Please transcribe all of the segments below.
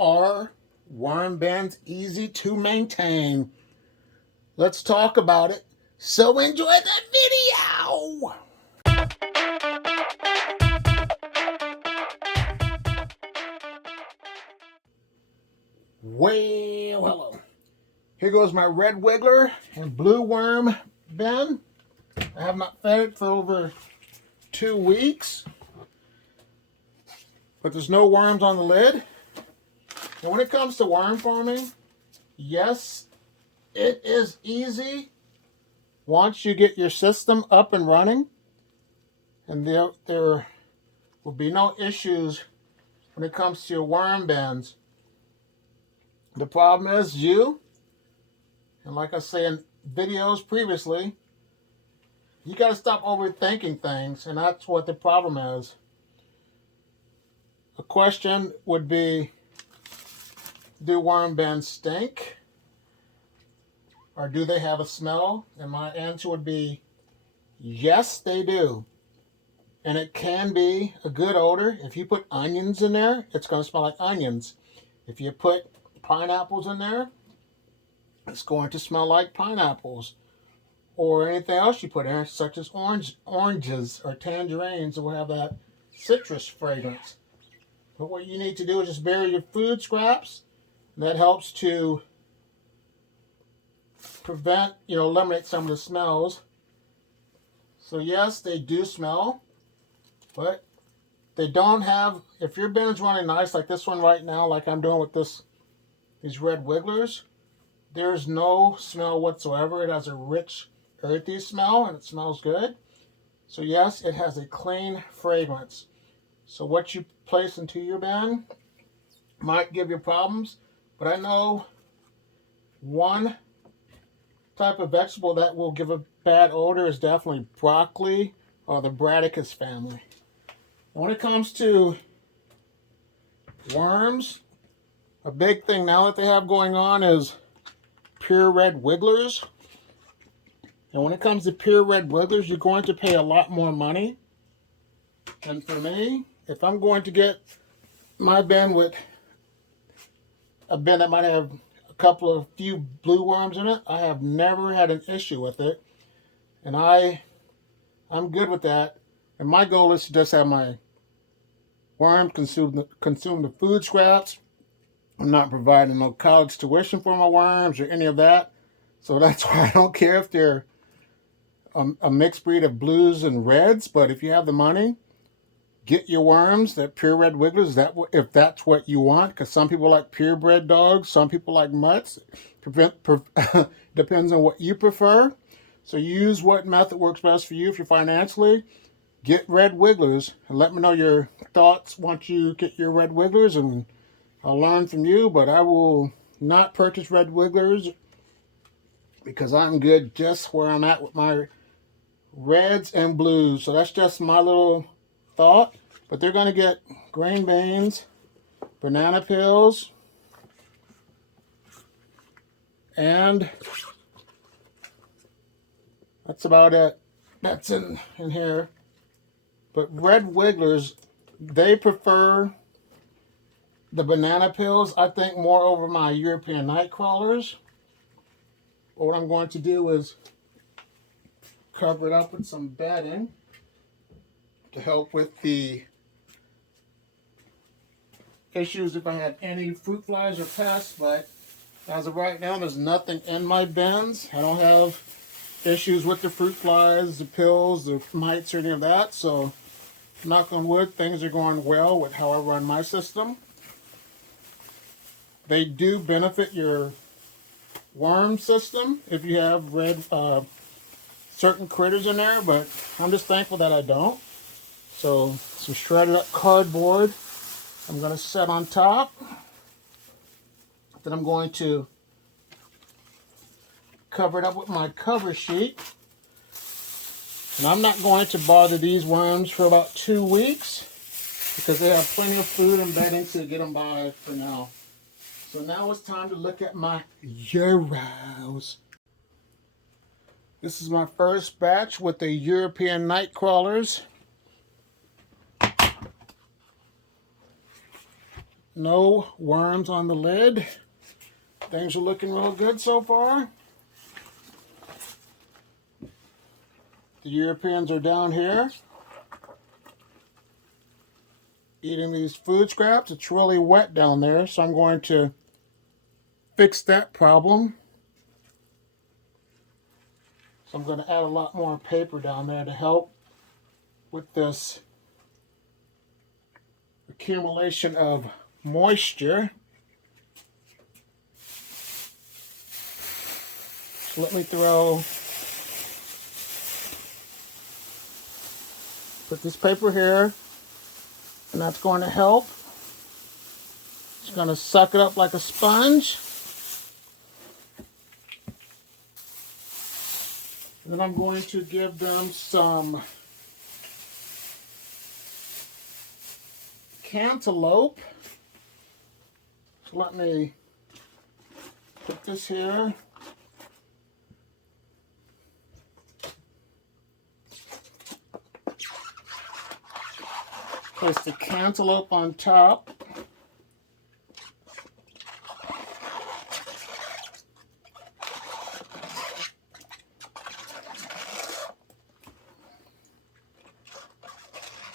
Are worm bins easy to maintain? Let's talk about it. So enjoy the video! Well, hello. Here goes my red wiggler and blue worm bin. I have not fed it for over 2 weeks. But there's no worms on the lid. And when it comes to worm farming, yes, it is easy once you get your system up and running. And there will be no issues when it comes to your worm bins. The problem is you, and like I say in videos previously, you got to stop overthinking things, and that's what the problem is. A question would be, do worm bins stink? Or do they have a smell? And my answer would be, yes, they do. And it can be a good odor. If you put onions in there, it's going to smell like onions. If you put pineapples in there, it's going to smell like pineapples. Or anything else you put in there, such as oranges or tangerines, that will have that citrus fragrance. But what you need to do is just bury your food scraps. That helps to prevent, eliminate some of the smells. So yes, they do smell, but they don't have, if your bin is running nice, like this one right now, like I'm doing with these red wigglers, there's no smell whatsoever. It has a rich, earthy smell, and it smells good. So yes, it has a clean fragrance. So what you place into your bin might give you problems, but I know one type of vegetable that will give a bad odor is definitely broccoli or the Brassicas family. When it comes to worms, a big thing now that they have going on is Purebred wigglers. And when it comes to Purebred wigglers, you're going to pay a lot more money. And for me, if I'm going to get my bin with a bin that might have a few blue worms in it, I have never had an issue with it. And I'm good with that. And my goal is to just have my worm consume the food scraps. I'm not providing no college tuition for my worms or any of that. So that's why I don't care if they're a mixed breed of blues and reds. But if you have the money, get your worms, that purebred wigglers, if that's what you want. Because some people like purebred dogs, some people like mutts. Depends on what you prefer. So use what method works best for you. If you're financially, get red wigglers and let me know your thoughts once you get your red wigglers, and I'll learn from you. But I will not purchase red wigglers because I'm good just where I'm at with my reds and blues. So that's just my little thought. But they're going to get green beans, banana peels, and that's about it. That's in here. But red wigglers, they prefer the banana peels, I think, more over my European Nightcrawlers. But what I'm going to do is cover it up with some bedding to help with the issues if I had any fruit flies or pests. But as of right now, there's nothing in my bins. I don't have issues with the fruit flies, the pills, the mites, or any of that. So knock on wood, things are going well with how I run my system. They do benefit your worm system if you have red certain critters in there, but I'm just thankful that I don't. So some shredded up cardboard I'm going to set on top. Then I'm going to cover it up with my cover sheet. And I'm not going to bother these worms for about 2 weeks because they have plenty of food and bedding to get them by for now. So now it's time to look at my Euros. This is my first batch with the European Nightcrawlers. No worms on the lid. Things are looking real good so far. The Europeans are down here eating these food scraps. It's really wet down there, so I'm going to fix that problem. So I'm going to add a lot more paper down there to help with this accumulation of moisture. So let me put this paper here, and that's going to help. It's going to suck it up like a sponge. And then I'm going to give them some cantaloupe. So let me put this here. Place the cantaloupe on top.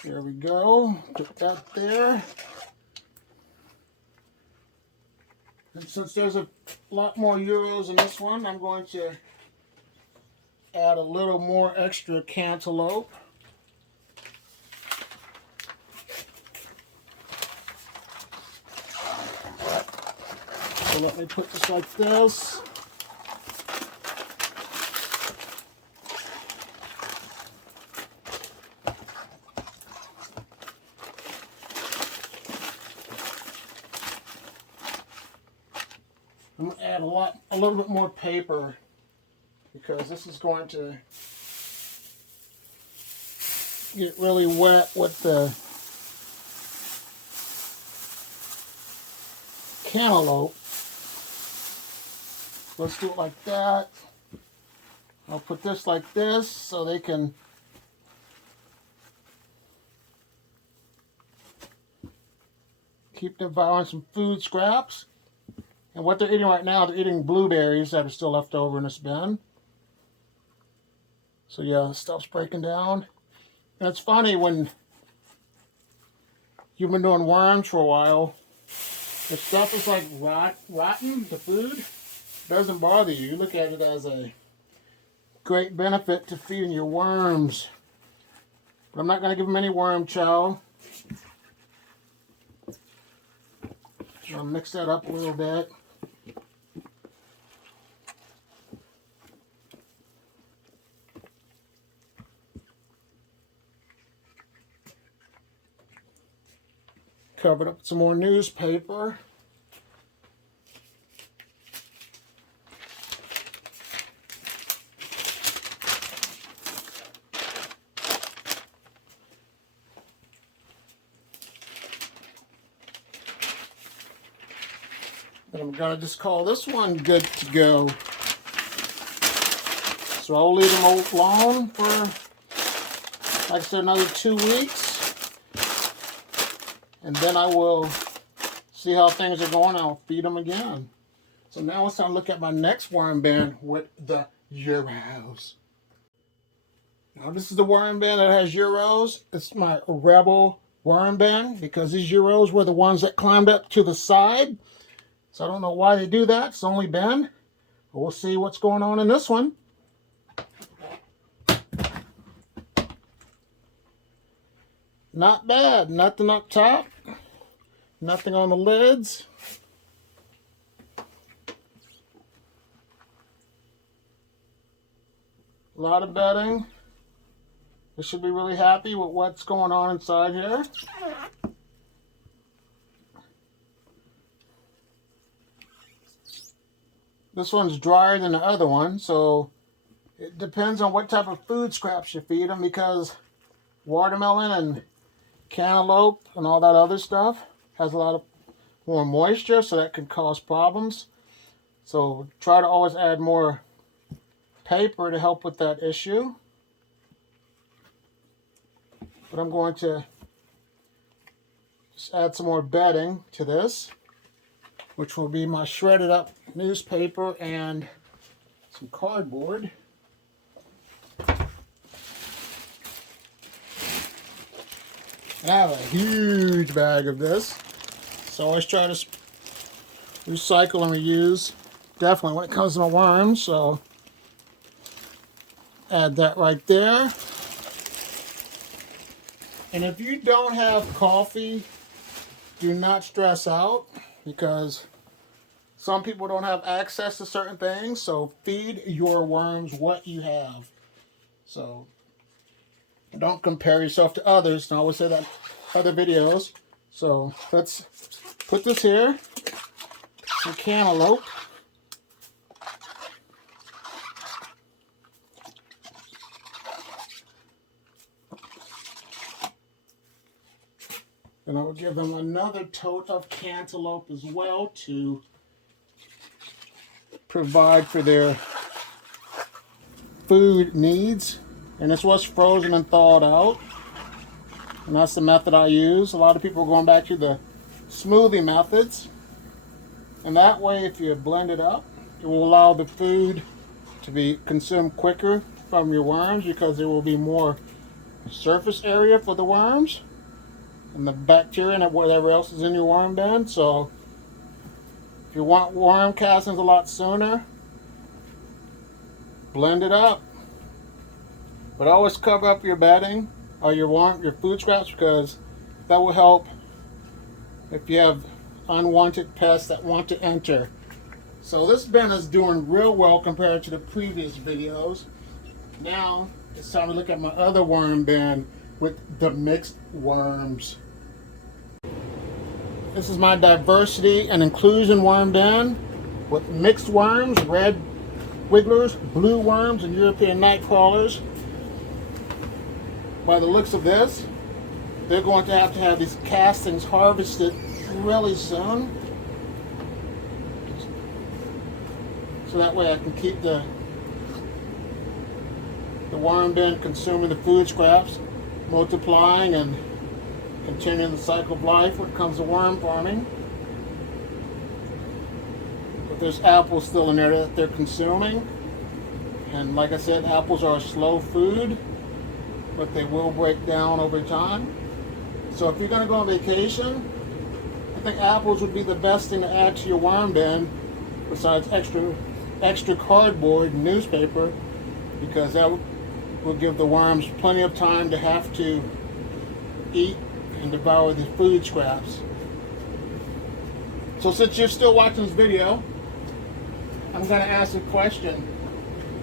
There we go. Put that there. And since there's a lot more euros in this one, I'm going to add a little more extra cantaloupe. So let me put this like this. I'm going to add a little bit more paper because this is going to get really wet with the cantaloupe. Let's do it like that. I'll put this like this so they can keep devouring some food scraps. And what they're eating right now, they're eating blueberries that are still left over in this bin. So yeah, stuff's breaking down. And it's funny when you've been doing worms for a while, if stuff is like rotten, the food, doesn't bother you. You look at it as a great benefit to feeding your worms. But I'm not going to give them any worm chow. I'll mix that up a little bit. Cover it up with some more newspaper. And I'm going to just call this one good to go. So I'll leave them alone for, like I said, another 2 weeks. And then I will see how things are going. I'll feed them again. So now it's time to look at my next worm bin with the Euros. Now this is the worm bin that has Euros. It's my Rebel worm bin because these Euros were the ones that climbed up to the side. So I don't know why they do that. It's only bin. But we'll see what's going on in this one. Not bad. Nothing up top. Nothing on the lids. A lot of bedding. I should be really happy with what's going on inside here. This one's drier than the other one, so it depends on what type of food scraps you feed them, because watermelon and cantaloupe and all that other stuff has a lot of more moisture, so that can cause problems. So try to always add more paper to help with that issue. But I'm going to Just add some more bedding to this, which will be my shredded up newspaper and some cardboard. And I have a huge bag of this, so I always try to recycle and reuse, definitely when it comes to my worms. So add that right there. And if you don't have coffee, do not stress out, because some people don't have access to certain things. So feed your worms what you have. So don't compare yourself to others. And I always say that in other videos. So let's put this here. Some cantaloupe. And I will give them another tote of cantaloupe as well to provide for their food needs. And this was frozen and thawed out. And that's the method I use. A lot of people are going back to the smoothie methods. And that way, if you blend it up, it will allow the food to be consumed quicker from your worms, because there will be more surface area for the worms and the bacteria and whatever else is in your worm bin. So if you want worm castings a lot sooner, blend it up. But always cover up your bedding or your food scraps, because that will help if you have unwanted pests that want to enter. So this bin is doing real well compared to the previous videos. Now it's time to look at my other worm bin with the mixed worms. This is my diversity and inclusion worm bin with mixed worms, red wigglers, blue worms, and European nightcrawlers. By the looks of this, they're going to have these castings harvested really soon. So that way I can keep the worm bin consuming the food scraps, multiplying and continuing the cycle of life when it comes to worm farming. But there's apples still in there that they're consuming. And like I said, apples are a slow food, but they will break down over time. So if you're going to go on vacation, I think apples would be the best thing to add to your worm bin, besides extra cardboard and newspaper, because that will give the worms plenty of time to have to eat and devour the food scraps. So since you're still watching this video, I'm going to ask a question.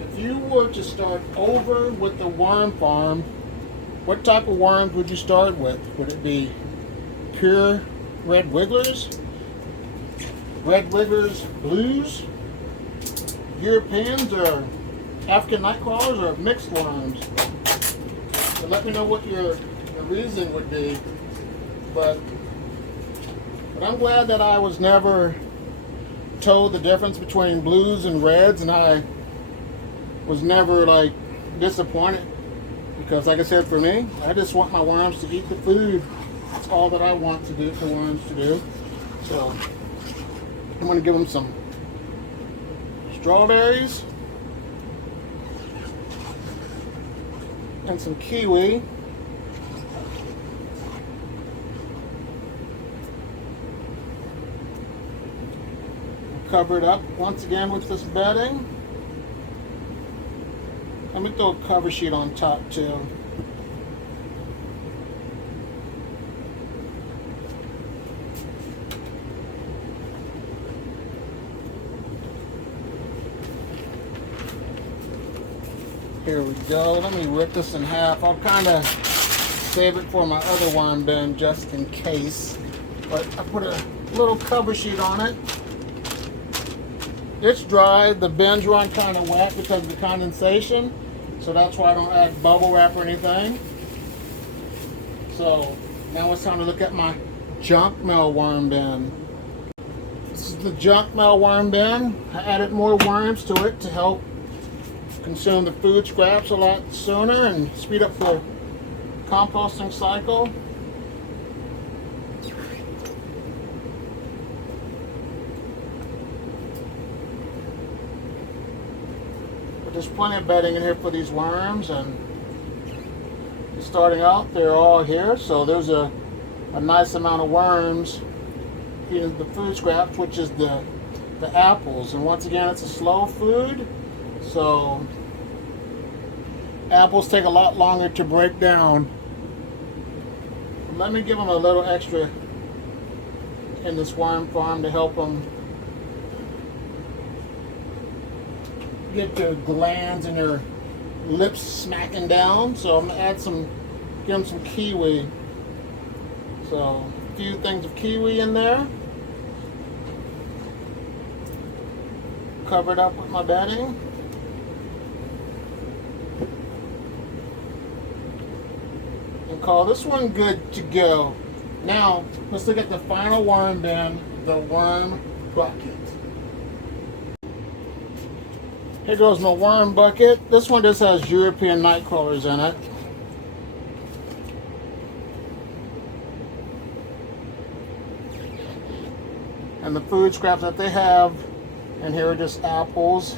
If you were to start over with the worm farm, what type of worms would you start with? Would it be pure red wigglers, blues, Europeans, or African nightcrawlers, or mixed worms? So let me know what your reasoning would be. But I'm glad that I was never told the difference between blues and reds, and I was never like disappointed, because like I said, for me, I just want my worms to eat the food. That's all that I want to do for worms to do. So I'm going to give them some strawberries and some kiwi. Cover it up once again with this bedding. Let me throw a cover sheet on top too. Here we go. Let me rip this in half. I'll kind of save it for my other worm bin just in case. But I put a little cover sheet on it. It's dry. The bin's run kind of wet because of the condensation. So that's why I don't add bubble wrap or anything. So now it's time to look at my junk mail worm bin. This is the junk mail worm bin. I added more worms to it to help consume the food scraps a lot sooner and speed up the composting cycle. But there's plenty of bedding in here for these worms, and starting out, they're all here, so there's a nice amount of worms eating the food scraps, which is the apples. And once again, it's a slow food, so apples take a lot longer to break down. Let me give them a little extra in this worm farm to help them get their glands and their lips smacking down. So I'm gonna add some, give them some kiwi. So a few things of kiwi in there. Cover it up with my bedding. And call this one good to go. Now let's look at the final worm bin, the worm bucket. Here goes my worm bucket. This one just has European Nightcrawlers in it. And the food scraps that they have in here are just apples.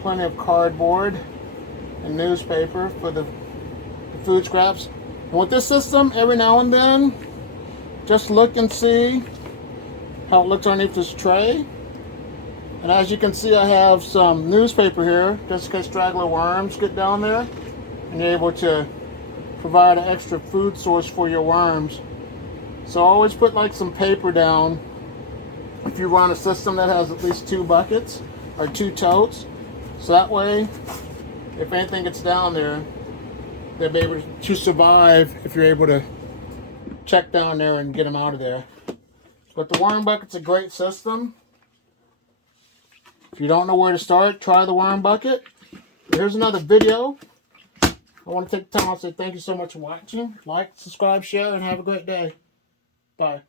Plenty of cardboard and newspaper for the food scraps. And with this system, every now and then, just look and see how it looks underneath this tray. And as you can see, I have some newspaper here just in case straggler worms get down there, and you're able to provide an extra food source for your worms. So always put like some paper down if you run a system that has at least 2 buckets or 2 totes, so that way if anything gets down there, they'll be able to survive if you're able to check down there and get them out of there. But the worm bucket's a great system. If you don't know where to start, try the worm bucket. Here's another video. I want to take the time to say thank you so much for watching. Like, subscribe, share, and have a great day. Bye.